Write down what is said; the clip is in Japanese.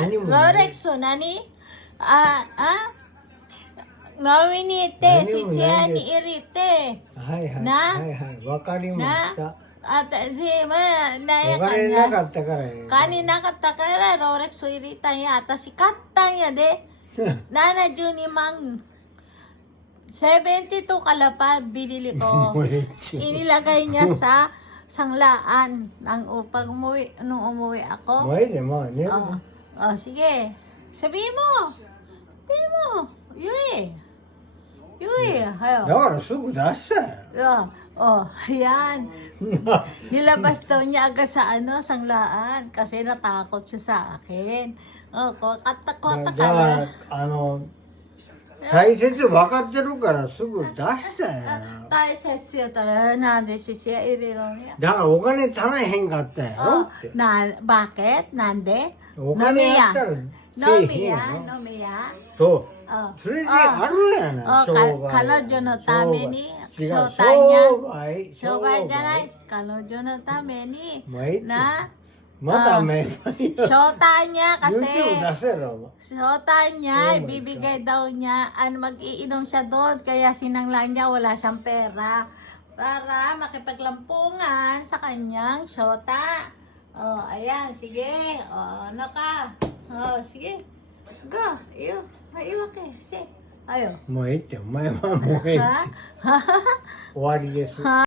何もない。ロレックス何飲みに行って何も質屋ないです。に入れてはいはい。なはいはい。わかりまなした。なんやおかんや金なかったからよ。金なかったからロレックス入れたんや。私買ったんやで。72万. 72 kalapad binili ko. Inilagay niya sa sanglaan ng upang nung umuwi ako. もうええで、もう寝る。 Sige. Sabihin mo. Sabihin mo. Yui. Yui. だ Hayo. からすぐ出したよ。Ayan. Nilabas daw niya agad sa sanglaan kasi natakot siya sa akin. Katakot だ ka か na. ら、大切分かってるからすぐ出したよ。 Tayo sa siya tara, nande siya iriro niya. だからお金足らへんかったやろって。 Bakit? Nande? お金やったらせえへんや Nomiya? ろ。 Nomiya? そう。 Oh. それであるやな、商売。彼女のために違う、商商売。商売じゃない。彼女のためにもうええってな、まためんどいよ。shota niya kasi. YouTube 出せろ。 Shota niya, Oh my ibibigay daw niya, mag-iinom siya doon, kaya sinanglan niya, wala siyang pera. Para makipaglampungan sa kanyang shota. Ayan, sige. Ano ka? Sige. Go, iyo. Maiwa ke, sige. Ayo. もうええって、お前はもうええって。Ha? 終わりです。